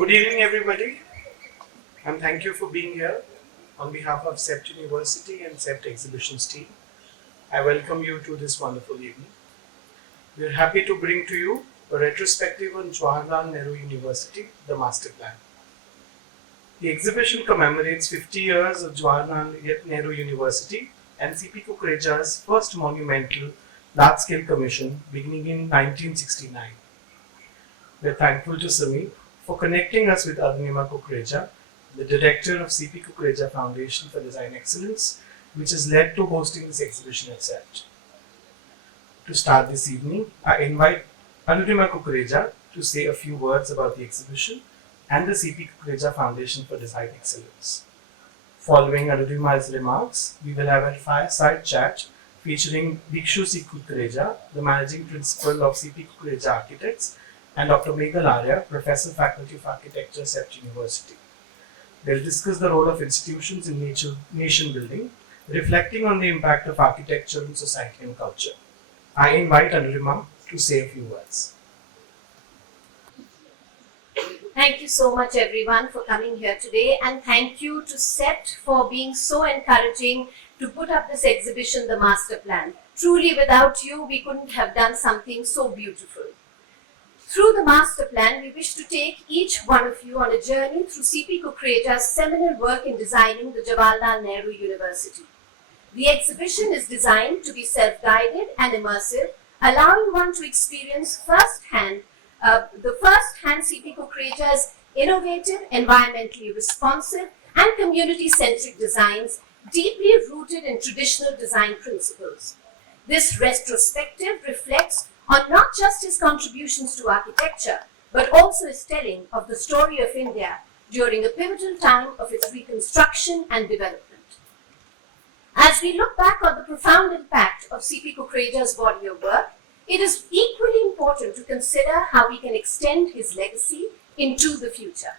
Good evening, everybody, and thank you for being here. On behalf of CEPT University and CEPT Exhibitions team, I welcome you to this wonderful evening. We are happy to bring to you a retrospective on Jawaharlal Nehru University, the Masterplan. The exhibition commemorates 50 years of Jawaharlal Nehru University and CP Kukreja's first monumental large-scale commission beginning in 1969. We are thankful to Samir for connecting us with Arunima Kukreja, the director of CP Kukreja Foundation for Design Excellence, which has led to hosting this exhibition at CEPT. To start this evening, I invite Arunima Kukreja to say a few words about the exhibition and the CP Kukreja Foundation for Design Excellence. Following Arunima's remarks, we will have a fireside chat featuring Dikshu C, the Managing Principal of CP Kukreja Architects, and Dr. Meghal Arya, Professor, Faculty of Architecture, CEPT University. They will discuss the role of institutions in nation building, reflecting on the impact of architecture in society and culture. I invite Arunima to say a few words. Thank you so much, everyone, for coming here today, and thank you to CEPT for being so encouraging to put up this exhibition, The Masterplan. Truly, without you, we couldn't have done something so beautiful. Through the Masterplan, we wish to take each one of you on a journey through CP Kukreja's seminal work in designing the Jawaharlal Nehru University. The exhibition is designed to be self-guided and immersive, allowing one to experience firsthand CP Kukreja's innovative, environmentally responsive, and community-centric designs deeply rooted in traditional design principles. This retrospective reflects on not just his contributions to architecture, but also his telling of the story of India during a pivotal time of its reconstruction and development. As we look back on the profound impact of CP Kukreja's body of work, it is equally important to consider how we can extend his legacy into the future.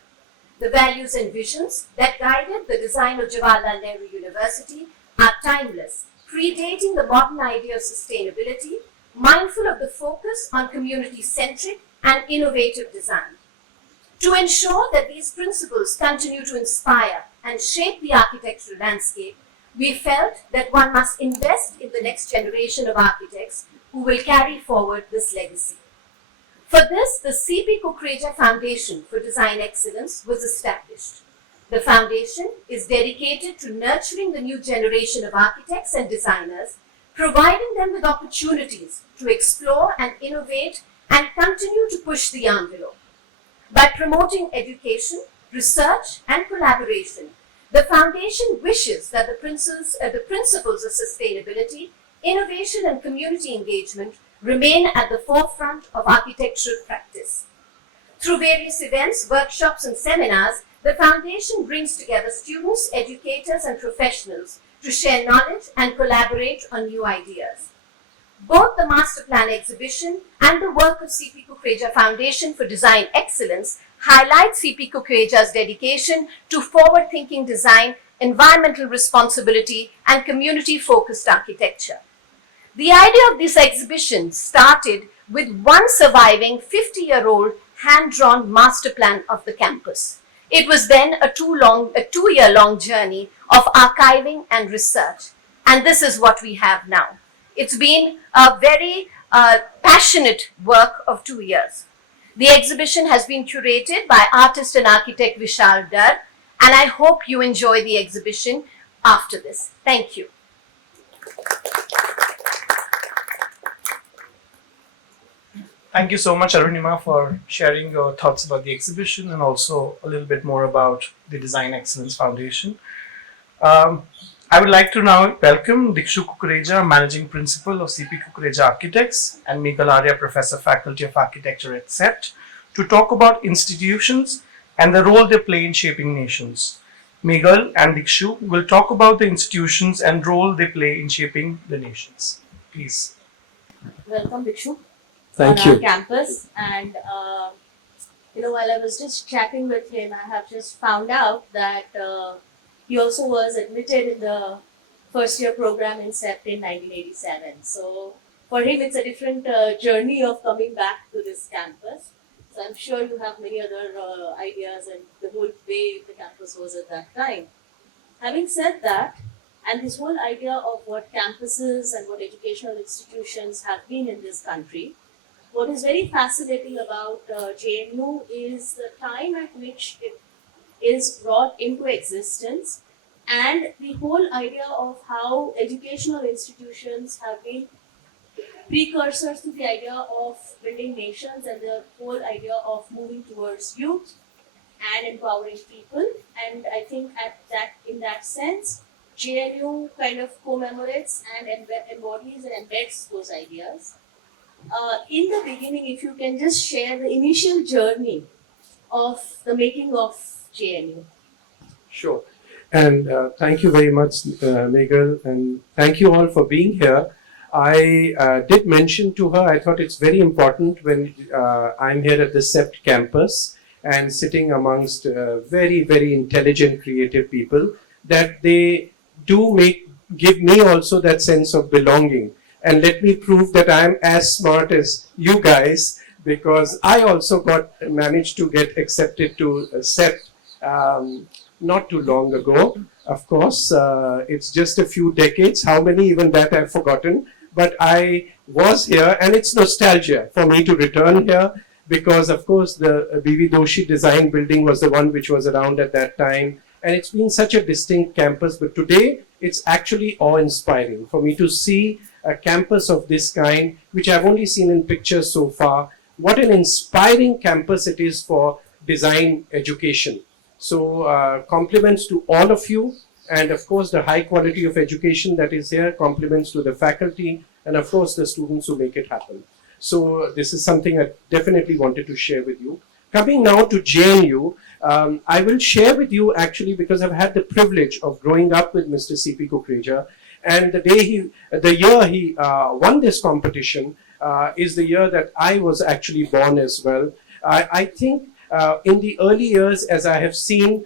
The values and visions that guided the design of Jawaharlal Nehru University are timeless, predating the modern idea of sustainability, mindful of the focus on community-centric and innovative design. To ensure that these principles continue to inspire and shape the architectural landscape, we felt that one must invest in the next generation of architects who will carry forward this legacy. For this, the CP Kukreja Foundation for Design Excellence was established. The foundation is dedicated to nurturing the new generation of architects and designers, providing them with opportunities to explore and innovate and continue to push the envelope. By promoting education, research, and collaboration, the foundation wishes that the principles of sustainability, innovation, and community engagement remain at the forefront of architectural practice. Through various events, workshops, and seminars, the foundation brings together students, educators, and professionals to share knowledge and collaborate on new ideas. Both the Masterplan exhibition and the work of CP Kukreja Foundation for Design Excellence highlight CP Kukreja's dedication to forward-thinking design, environmental responsibility, and community-focused architecture. The idea of this exhibition started with one surviving 50-year-old hand-drawn master plan of the campus. It was then a two-year-long journey of archiving and research, and this is what we have now. It's been a very passionate work of 2 years. The exhibition has been curated by artist and architect Vishal K Dar, and I hope you enjoy the exhibition after this. Thank you. Thank you so much, Arunima, for sharing your thoughts about the exhibition and also a little bit more about the Design Excellence Foundation. I would like to now welcome Dikshu Kukreja, Managing Principal of CP Kukreja Architects, and Meghal Arya, Professor, Faculty of Architecture at CEPT, to talk about institutions and the role they play in shaping nations. Meghal and Dikshu will talk about the institutions and role they play in shaping the nations. Please. Welcome, Dikshu. Thank on you. Our campus, and while I was just chatting with him, I have just found out that he also was admitted in the first year program in CEPT in 1987. So for him, it's a different journey of coming back to this campus. So So I'm sure you have many other ideas and the whole way the campus was at that time. Having said that, and this whole idea of what campuses and what educational institutions have been in this country, what is very fascinating about JNU is the time at which it is brought into existence and the whole idea of how educational institutions have been precursors to the idea of building nations and the whole idea of moving towards youth and empowering people. And I think in that sense, JNU kind of commemorates and embodies and embeds those ideas. In the beginning, if you can just share the initial journey of the making of JNU. Sure. And thank you very much, Meghal, and thank you all for being here. I did mention to her, I thought it's very important when I'm here at the CEPT campus and sitting amongst very, very intelligent, creative people, that they do give me also that sense of belonging. And let me prove that I'm as smart as you guys, because I also managed to get accepted to CEPT not too long ago. Of course, it's just a few decades. How many, even that I've forgotten. But I was here, and it's nostalgia for me to return here, because of course the B.V. Doshi Design Building was the one which was around at that time. And it's been such a distinct campus, but today it's actually awe-inspiring for me to see a campus of this kind, which I've only seen in pictures so far. What an inspiring campus it is for design education. So compliments to all of you, and of course the high quality of education that is here, compliments to the faculty, and of course the students who make it happen. So this is something I definitely wanted to share with you. Coming now to JNU, I will share with you actually, because I've had the privilege of growing up with Mr. CP Kukreja, and the year he won this competition is the year that I was actually born as well. I think in the early years, as I have seen,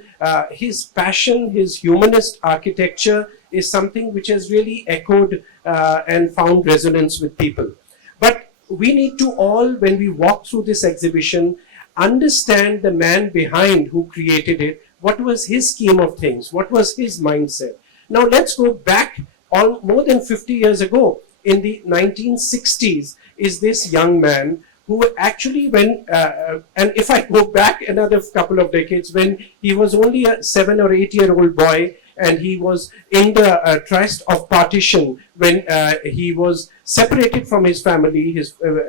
his passion, his humanist architecture is something which has really echoed and found resonance with people. But we need to all, when we walk through this exhibition, understand the man behind who created it. What was his scheme of things? What was his mindset? Now let's go back more than 50 years ago. In the 1960s is this young man who actually and if I go back another couple of decades, when he was only a 7 or 8 year old boy, and he was in the trust of partition when he was separated from his family.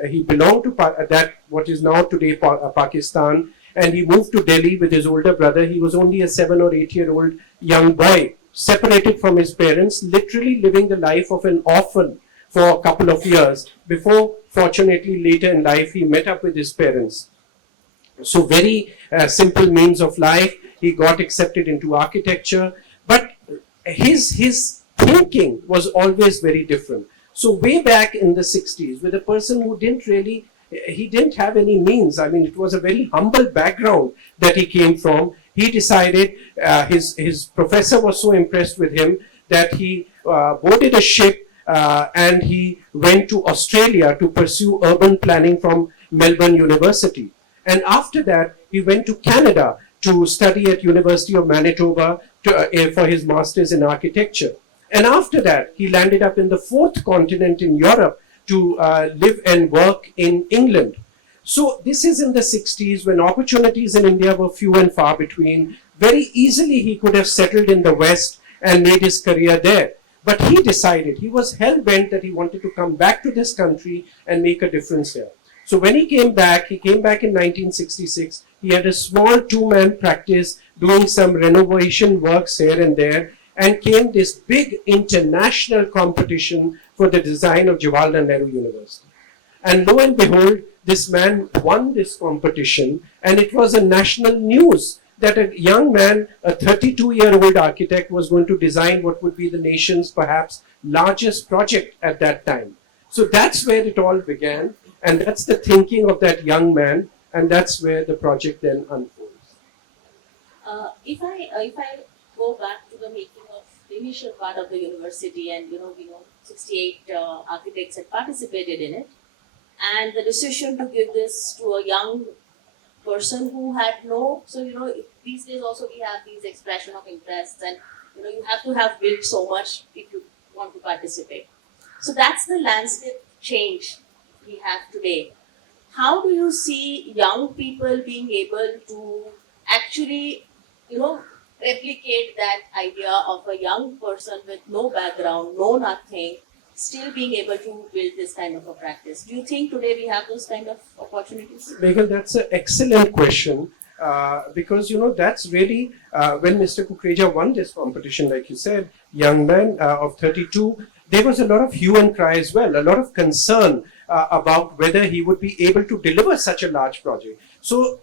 He belonged to what is now today Pakistan, and he moved to Delhi with his older brother. He was only a 7 or 8 year old young boy, separated from his parents, literally living the life of an orphan for a couple of years before, fortunately, later in life, he met up with his parents. So very simple means of life. He got accepted into architecture, but his thinking was always very different. So way back in the 60s, with a person who he didn't have any means. I mean, it was a very humble background that he came from. He decided, his professor was so impressed with him that he boarded a ship and he went to Australia to pursue urban planning from Melbourne University. And after that, he went to Canada to study at University of Manitoba for his master's in architecture. And after that, he landed up in the fourth continent in Europe to live and work in England. So this is in the 60s, when opportunities in India were few and far between. Very easily he could have settled in the West and made his career there. But he decided, he was hell-bent that he wanted to come back to this country and make a difference here. So when he came back in 1966. He had a small two-man practice doing some renovation works here and there, and came this big international competition for the design of Jawaharlal Nehru University. And lo and behold, this man won this competition, and it was a national news that a young man, a 32-year-old architect, was going to design what would be the nation's perhaps largest project at that time. So that's where it all began, and that's the thinking of that young man, and that's where the project then unfolds. If I go back to the making of the initial part of the university, and we know 68 architects had participated in it, and the decision to give this to a young person who had no, so these days also we have these expression of interests, and you have to have built so much if you want to participate. So that's the landscape change we have today. How do you see young people being able to actually, replicate that idea of a young person with no background, no nothing, still being able to build this kind of a practice? Do you think today we have those kind of opportunities? Meghal, that's an excellent question. Because that's really when Mr. Kukreja won this competition, like you said, young man of 32, there was a lot of hue and cry as well, a lot of concern about whether he would be able to deliver such a large project. So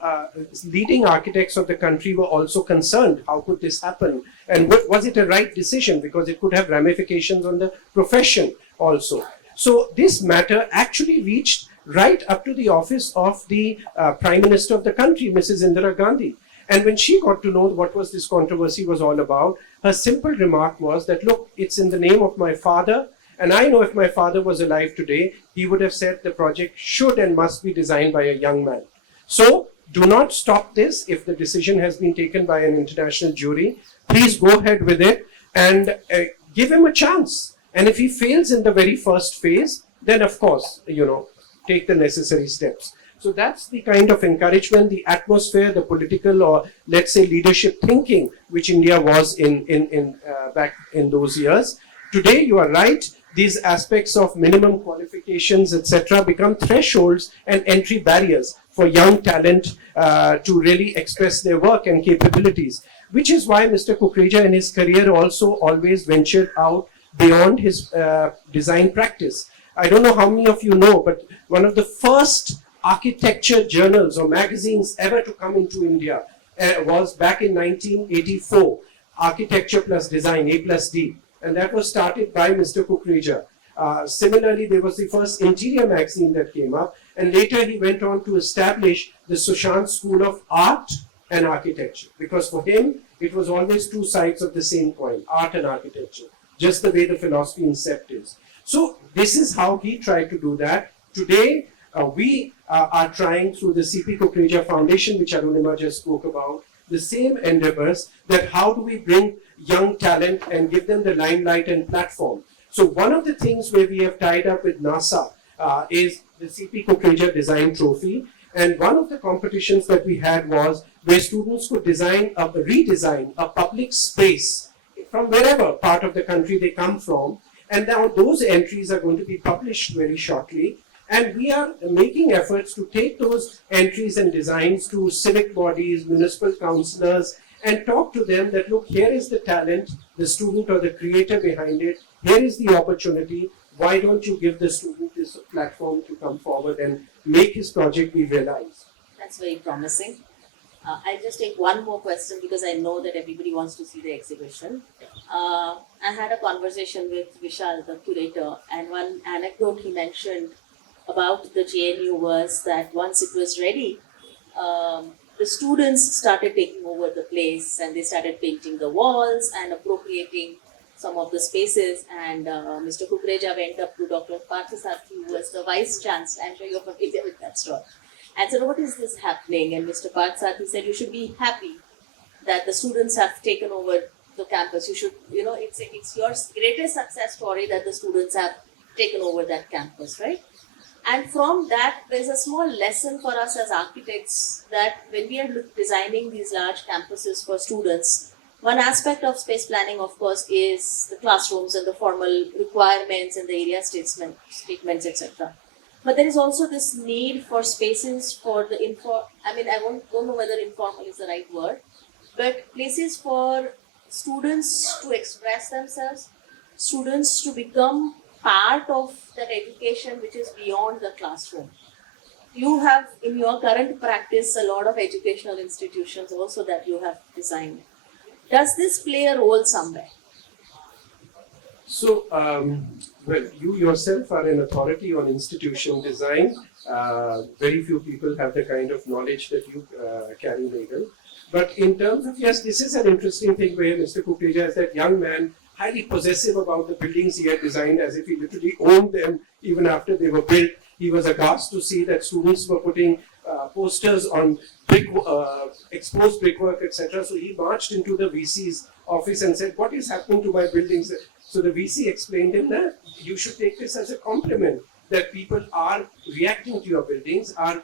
leading architects of the country were also concerned, how could this happen? And was it a right decision? Because it could have ramifications on the profession also. So this matter actually reached right up to the office of the Prime Minister of the country, Mrs. Indira Gandhi. And when she got to know what was this controversy was all about, her simple remark was that, look, it's in the name of my father, and I know if my father was alive today, he would have said the project should and must be designed by a young man. So do not stop this if the decision has been taken by an international jury. Please go ahead with it and give him a chance. And if he fails in the very first phase, then of course, take the necessary steps. So that's the kind of encouragement, the atmosphere, the political or let's say leadership thinking which India was in back in those years. Today, you are right, these aspects of minimum qualifications, etc., become thresholds and entry barriers for young talent to really express their work and capabilities, which is why Mr. Kukreja in his career also always ventured out beyond his design practice. I don't know how many of you know, but one of the first architecture journals or magazines ever to come into India was back in 1984, Architecture Plus Design, A plus D, and that was started by Mr. Kukreja. Similarly, there was the first interior magazine that came up, and later he went on to establish the Sushant School of Art and Architecture, because for him, it was always two sides of the same coin, art and architecture, just the way the philosophy in CEPT is. So this is how he tried to do that. Today, we are trying through the CP Kukreja Foundation, which Arunima just spoke about, the same endeavors, that how do we bring young talent and give them the limelight and platform. So one of the things where we have tied up with NASA is the CP Kukreja Design Trophy. And one of the competitions that we had was where students could redesign a public space from wherever part of the country they come from. And now those entries are going to be published very shortly. And we are making efforts to take those entries and designs to civic bodies, municipal councillors, and talk to them that, look, here is the talent, the student or the creator behind it. Here is the opportunity. Why don't you give the student this platform to come forward and make his project be realized? That's very promising. I'll just take one more question because I know that everybody wants to see the exhibition. I had a conversation with Vishal, the curator, and one anecdote he mentioned about the JNU was that once it was ready, the students started taking over the place and they started painting the walls and appropriating some of the spaces. And Mr. Kukreja went up to Dr. Parthasarathi, who was the vice chancellor. I'm sure you're familiar with that story. And said, what is this happening? And Mr. Parthasarathi said, you should be happy that the students have taken over the campus. You should, it's your greatest success story that the students have taken over that campus, right? And from that, there's a small lesson for us as architects that when we are designing these large campuses for students, one aspect of space planning, of course, is the classrooms and the formal requirements and the area statements, etc. But there is also this need for spaces for the don't know whether informal is the right word, but places for students to express themselves, students to become part of that education which is beyond the classroom. You have in your current practice a lot of educational institutions also that you have designed. Does this play a role somewhere? So, well, you yourself are an authority on institution design. Very few people have the kind of knowledge that you carry, Meghal. But in terms of, yes, this is an interesting thing where Mr. Kukreja is that young man, highly possessive about the buildings he had designed, as if he literally owned them even after they were built. He was aghast to see that students were putting posters on exposed brickwork, etc. So he marched into the VC's office and said, "What is happening to my buildings?" So the VC explained him that you should take this as a compliment, that people are reacting to your buildings, are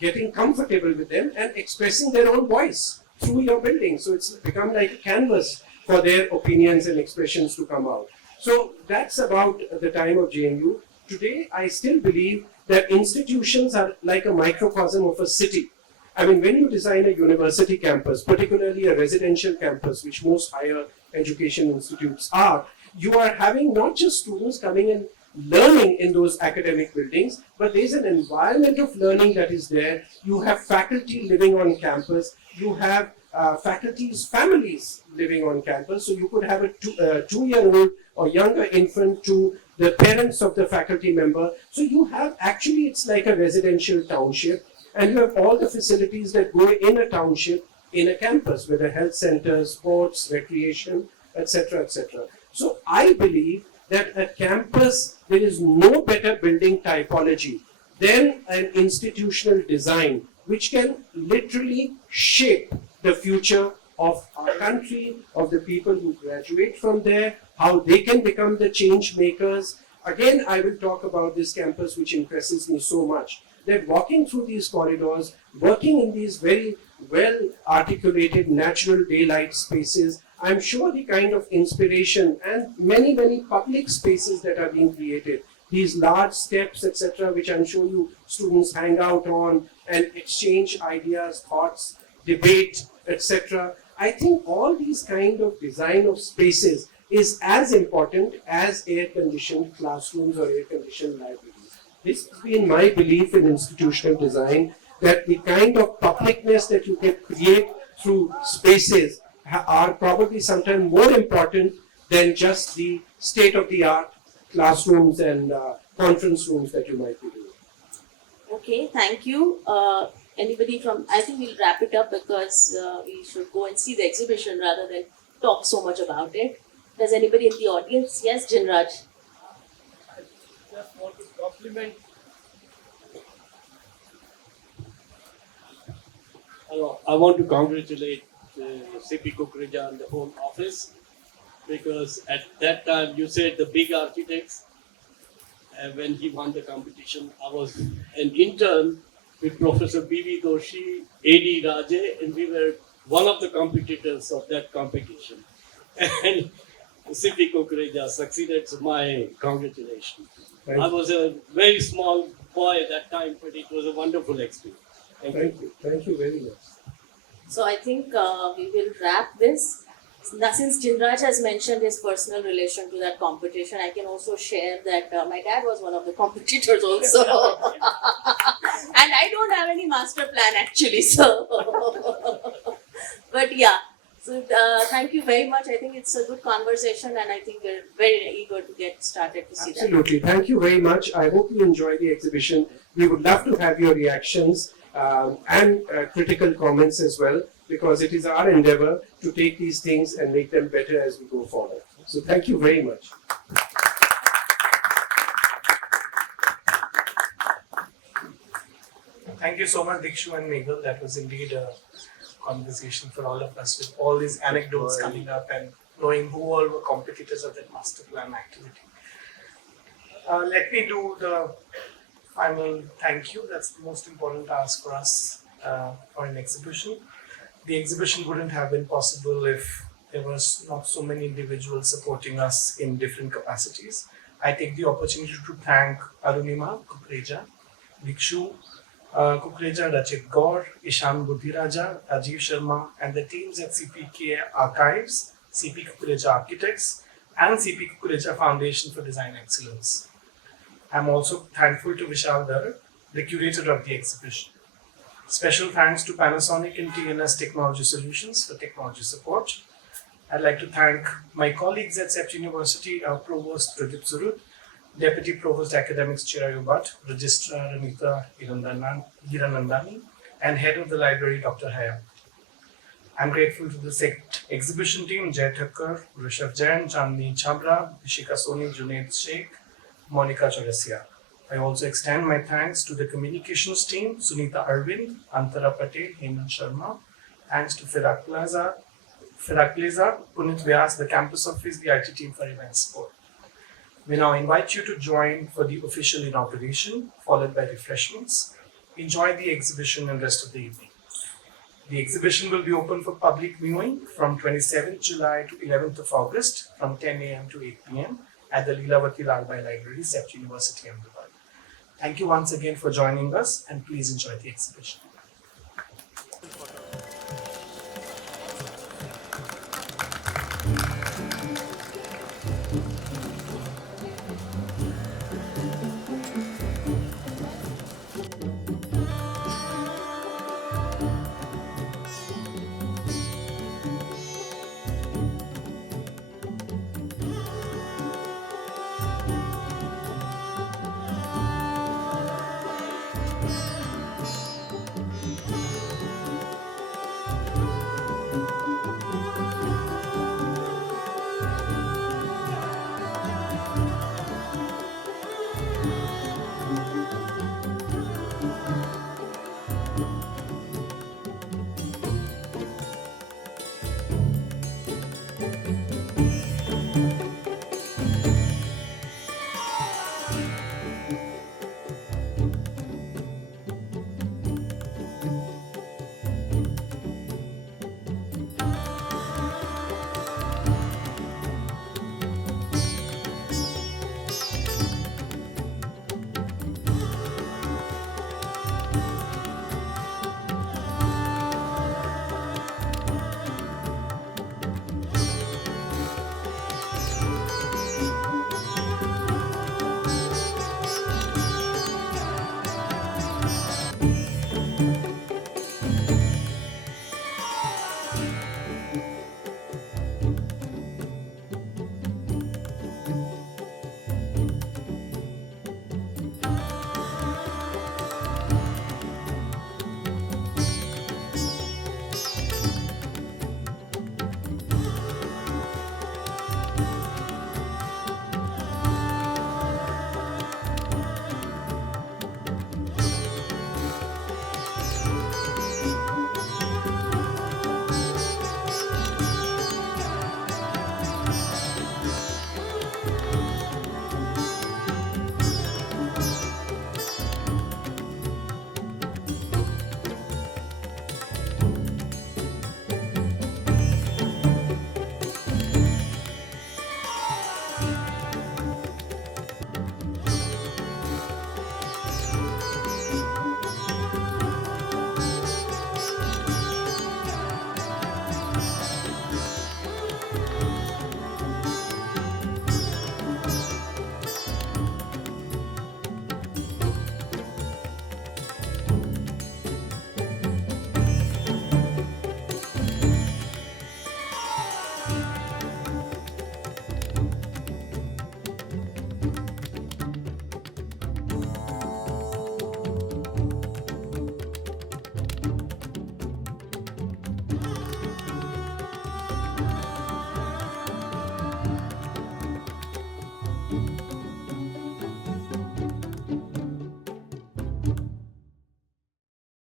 getting comfortable with them and expressing their own voice through your building. So it's become like a canvas for their opinions and expressions to come out. So that's about the time of JNU. Today, I still believe that institutions are like a microcosm of a city. I mean, when you design a university campus, particularly a residential campus, which most higher education institutes are, you are having not just students coming and learning in those academic buildings, but there's an environment of learning that is there. You have faculty living on campus. You have faculty's families living on campus. So you could have a two-year-old or younger infant to the parents of the faculty member. So you have actually, it's like a residential township, and you have all the facilities that go in a township in a campus, whether health centers, sports, recreation, etc., etc. So I believe that at campus, there is no better building typology than an institutional design which can literally shape the future of our country, of the people who graduate from there, how they can become the change makers. Again, I will talk about this campus which impresses me so much, that walking through these corridors, working in these very well articulated natural daylight spaces, I'm sure the kind of inspiration and many, many public spaces that are being created, these large steps, etc., which I'm sure you students hang out on and exchange ideas, thoughts, debate, etc. I think all these kind of design of spaces is as important as air-conditioned classrooms or air-conditioned libraries. This has been my belief in institutional design, that the kind of publicness that you can create through spaces are probably sometimes more important than just the state-of-the-art classrooms and conference rooms that you might be doing. Okay, thank you. Anybody from, I think we'll wrap it up because we should go and see the exhibition rather than talk so much about it. Does anybody in the audience? Yes, Jinraj. I just want to compliment. Hello, I want to congratulate CP Kukreja and the whole office, because at that time you said the big architects, when he won the competition, I was an intern with Professor B.V. Doshi, A.D. Raje, and we were one of the competitors of that competition. And CP Kukreja succeeded, so my congratulations. I was a very small boy at that time, but it was a wonderful experience. Thank you. Thank you very much. So I think we will wrap this. Now, since Jinraj has mentioned his personal relation to that competition, I can also share that my dad was one of the competitors also. And I don't have any master plan actually, so. But yeah, so thank you very much. I think it's a good conversation and I think we're very eager to get started to see that. Absolutely. Thank you very much. I hope you enjoy the exhibition. We would love to have your reactions and critical comments as well, because it is our endeavor to take these things and make them better as we go forward. So thank you very much. Thank you so much, Dikshu and Meghal. That was indeed a conversation for all of us, with all these anecdotes coming up and knowing who all were competitors of that Masterplan activity. Let me do the final thank you. That's the most important task for us for an exhibition. The exhibition wouldn't have been possible if there was not so many individuals supporting us in different capacities. I take the opportunity to thank Arunima Kukreja, Dikshu Kukreja, Rachit Gaur, Ishan Budhiraja, Rajiv Sharma, and the teams at CPK Archives, CP Kukreja Architects, and CP Kukreja Foundation for Design Excellence. I'm also thankful to Vishal Dar, the curator of the exhibition. Special thanks to Panasonic and TNS Technology Solutions for technology support. I'd like to thank my colleagues at CEPT University, our Provost Rajit Surut, Deputy Provost Academics Chirayu Bhatt, Registrar Anita Hiranandani, and Head of the Library Dr. Haya. I'm grateful to the exhibition team, Jay Thakkar, Rishabh Jain, Chandni Chabra, Ishika Soni, Junaid Sheikh, Monica Chaurasia. I also extend my thanks to the communications team, Sunita Arvind, Antara Patel, Hemant Sharma. Thanks to Firakleza, Punit Vyas, the campus office, the IT team for event support. We now invite you to join for the official inauguration, followed by refreshments. Enjoy the exhibition and rest of the evening. The exhibition will be open for public viewing from 27th July to 11th of August from 10 a.m. to 8 p.m. at the Lilavati Lalbhai Library, CEPT University, Ahmedabad. Thank you once again for joining us, and please enjoy the exhibition.